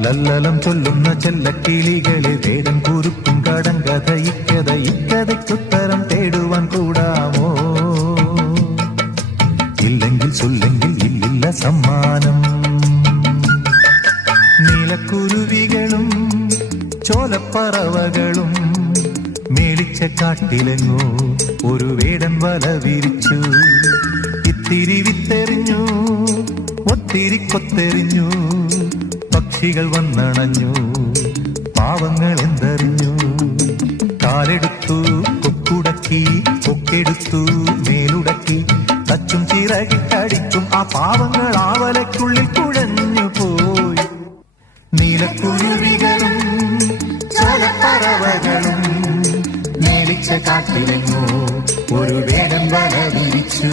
ലല്ലലം ചൊല്ലുന്ന ചെല്ലക്കിളികളെ വേഗം കുറുക്കും കടങ്കഥ ഇക്കഥയ്ക്കുത്തരം തേടുവാൻ കൂടാമോ? ഇല്ലെങ്കിൽ ചൊല്ലെങ്കിൽ ഇല്ലില്ല സമ്മാനം. നീലക്കുരുവികളും ചോലപ്പറവകളും മേളിച്ച കാട്ടിലെങ്ങോ ഒരു വേടൻ വല വിരിച്ചു. ഇത്തിരി വിത്തെറിഞ്ഞു, ഒത്തിരി കൊത്തെറിഞ്ഞു, പക്ഷികൾ വന്നണഞ്ഞു, പാവങ്ങൾ എന്തറിഞ്ഞു. കാലെടുത്തു കൊക്കുടക്കി, കൊക്കെടുത്തു മേലുടക്കി, തച്ചും ചിറകിട്ടടിച്ചും ആ പാവങ്ങൾ ആവലയ്ക്കുള്ളിൽ കുഴഞ്ഞു പോയി. നീലക്കുരുവികളും ചോലപ്പറവകളും മേളിച്ച കാട്ടിലെങ്ങോ ഒരു വേടൻ വല വിരിച്ചു.